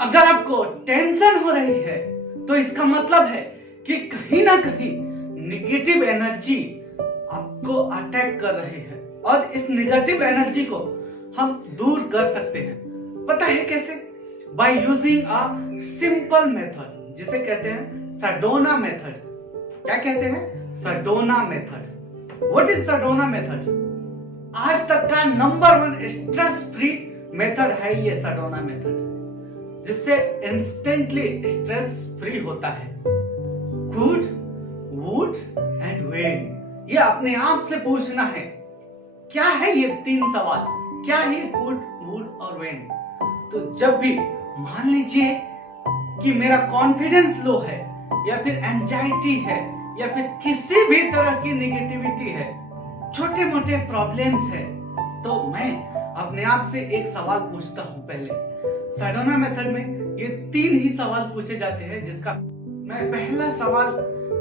अगर आपको टेंशन हो रही है तो इसका मतलब है कि कहीं ना कहीं निगेटिव एनर्जी आपको अटैक कर रही है और इस निगेटिव एनर्जी को हम दूर कर सकते हैं। पता है कैसे? By using a simple method जिसे कहते हैं सडोना मेथड। क्या कहते हैं? Sedona method. What is Sedona method? आज तक का नंबर 1 स्ट्रेस फ्री मेथड है ये सडोना मेथड, जिससे इंस्टेंटली स्ट्रेस फ्री होता है। कुड, वुड एंड व्हेन, ये अपने आप से पूछना है क्या है ये 3 सवाल, क्या है कुड, वुड और व्हेन। तो जब भी मान लीजिए कि मेरा कॉन्फिडेंस लो है या फिर एंजाइटी है या फिर किसी भी तरह की नेगेटिविटी है, छोटे मोटे प्रॉब्लम्स है, तो मैं अपने आप से एक सवाल पूछता हूं। पहले सडोना मेथड में ये 3 ही सवाल पूछे जाते हैं, जिसका मैं पहला सवाल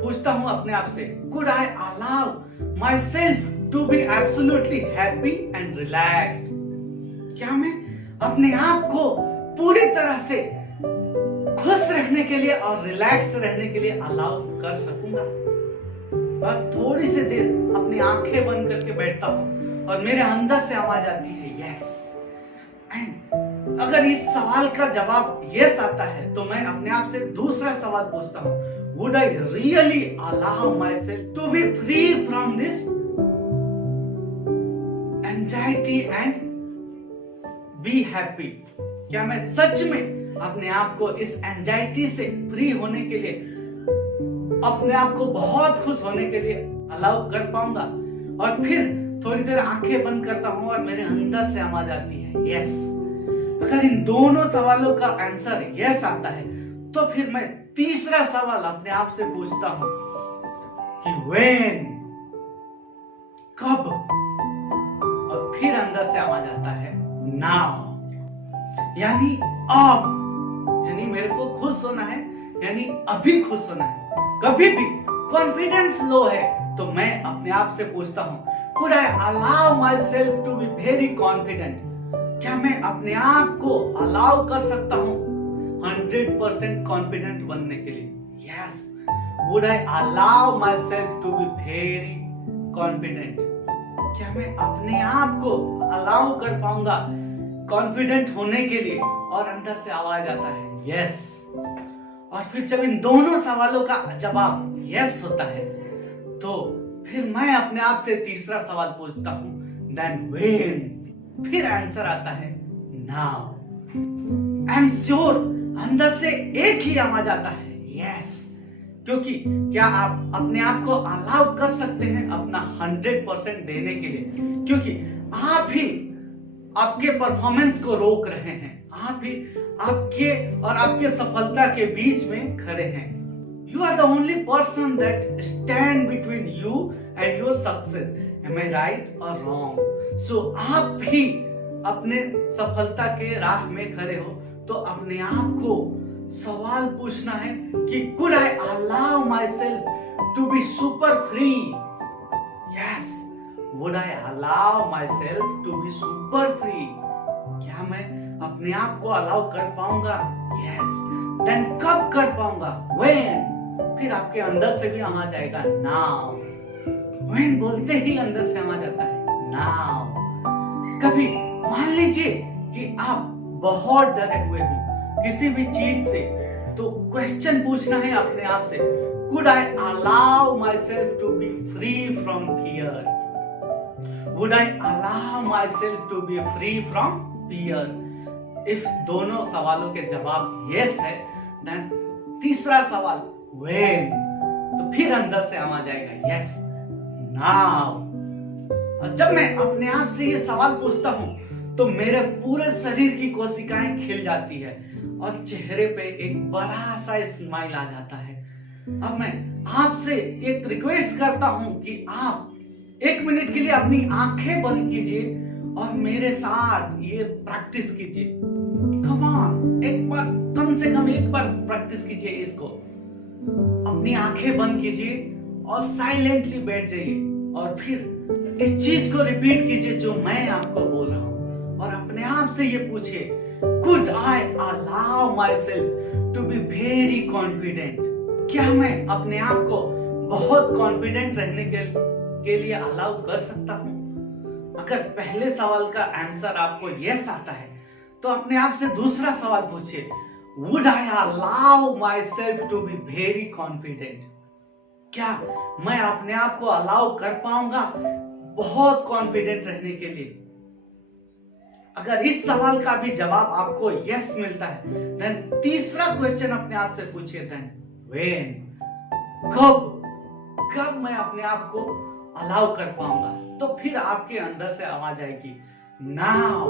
पूछता हूं अपने आप से, could I allow myself to be absolutely happy and relaxed? क्या मैं अपने आप को पूरी तरह से खुश रहने के लिए और रिलैक्स्ड रहने के लिए अलाउ कर सकूंगा? बस थोड़ी सी देर अपनी आंखें बंद करके बैठता हूं और मेरे अंदर से आवाज आती है यस। एंड अगर इस सवाल का जवाब यस आता है तो मैं अपने आप से दूसरा सवाल पूछता हूं, would I really allow myself to be free from this anxiety and be happy? क्या मैं सच में अपने आप को इस एंजाइटी से फ्री होने के लिए, अपने आप को बहुत खुश होने के लिए अलाउ कर पाऊंगा? और फिर थोड़ी देर आंखें बंद करता हूं और मेरे अंदर से आवाज आती है यस। अगर इन दोनों सवालों का आंसर यस आता है तो फिर मैं तीसरा सवाल अपने आप से पूछता हूं कि व्हेन, कब? और फिर अंदर से आवाज आता है नाउ, यानी अब, यानी मेरे को खुश होना है, यानी अभी खुश होना है। कभी भी कॉन्फिडेंस लो है तो मैं अपने आप से पूछता हूं, could I allow myself to be very confident? क्या मैं अपने आप को अलाउ कर सकता हूं 100% कॉन्फिडेंट बनने के लिए? Yes. Would I allow myself to be very confident? क्या मैं अपने आप को अलाउ कर पाऊंगा कॉन्फिडेंट होने के लिए? और अंदर से आवाज आता है यस। और फिर जब इन दोनों सवालों का जवाब यस होता है तो फिर मैं अपने आप से तीसरा सवाल पूछता हूं, देन व्हेन? फिर आंसर आता है नाउ। आई एम श्योर अंदर से एक ही आवाज आता है यस। क्योंकि क्या आप अपने आप को अलाउ कर सकते हैं अपना 100% देने के लिए? क्योंकि आप ही आपके परफॉर्मेंस को रोक रहे हैं, आप ही आपके और आपके सफलता के बीच में खड़े हैं। You are the only person that stand between you and your success. Am I right or wrong? So आप भी अपने सफलता के राह में खड़े हो तो अपने आप को सवाल पूछना है कि could I allow myself to be super free? Yes. Would I allow myself to be super free? क्या मैं अपने आप को अलाउ कर पाऊंगा? Yes. Then कब कर पाऊंगा? When? फिर आपके अंदर से भी आवाज आएगा नाउ। When बोलते ही अंदर से आवाज आता है नाउ। कभी मान लीजिए कि आप बहुत डरे हुए हो किसी भी चीज से, तो क्वेश्चन पूछना है अपने आप से, could I allow myself to be free from fear? Would I allow myself to be free from fear? If दोनों सवालों के जवाब yes है, then तीसरा सवाल when, तो फिर अंदर से आवाज आएगा yes, now। और जब मैं अपने आप से ये सवाल पूछता हूं तो मेरे पूरे शरीर की कोशिकाएं खिल जाती है और चेहरे पे एक बड़ा सा स्माइल आ जाता है। अब मैं आपसे एक रिक्वेस्ट करता हूं कि आप 1 मिनट के लिए अपनी आंखें बंद कीजिए और मेरे साथ ये प्रैक्टिस कीजिए। कम ऑन, एक बार, कम से कम एक बार प्रैक्टिस कीजिए इसको। अपनी आंखें बंद कीजिए और साइलेंटली बैठ जाइए और फिर इस चीज को रिपीट कीजिए जो मैं आपको बोल रहा हूं और अपने आप से ये पूछिए, could I allow myself to be very confident. क्या मैं अपने आप को बहुत कॉन्फिडेंट रहने के लिए अलाउ कर सकता हूं? अगर पहले सवाल का आंसर आपको यस आता है तो अपने आप से दूसरा सवाल पूछिए, would I allow myself to be very confident? क्या मैं अपने आप को अलाउ कर पाऊंगा बहुत कॉन्फिडेंट रहने के लिए? अगर इस सवाल का भी जवाब आपको यस मिलता है, देन तीसरा क्वेश्चन अपने आप से पूछिए, देन व्हेन, कब मैं अपने आप को अलाउ कर पाऊंगा? तो फिर आपके अंदर से आवाज आएगी, नाउ।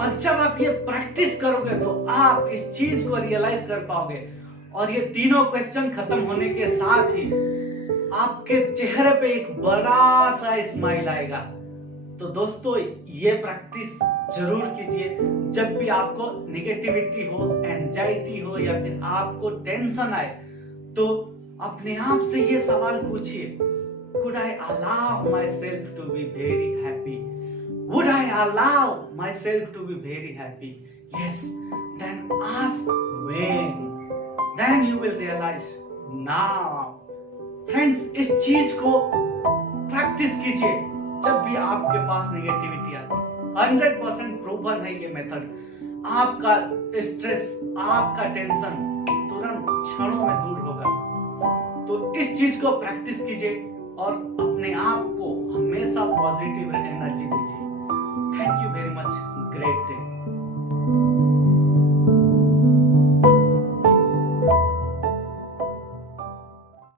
और जब आप ये प्रैक्टिस करोगे तो आप इस चीज को रियलाइज कर पाओगे, और ये तीनों क्वेश्चन खत्म होने के साथ ही आपके चेहरे पे एक बड़ा सा स्माइल आएगा। तो दोस्तों, ये प्रैक्टिस जरूर कीजिए। जब भी आपको नेगेटिविटी हो, एंजाइटी हो या फिर आपको टेंशन आए, तो अपने आप से ये सवाल पूछिए, could I allow myself to be very happy? Would I allow myself to be very happy? Yes. Then ask when. Then you will realize now. Friends, इस चीज को प्रैक्टिस कीजिए जब भी आपके पास नेगेटिविटी आती है। 100% प्रूवन है ये मेथड। आपका स्ट्रेस, आपका टेंशन तुरंत क्षणों में दूर होगा। तो इस चीज को प्रैक्टिस कीजिए और अपने आप को हमेशा पॉजिटिव एनर्जी दीजिए। Thank you very much. Great day.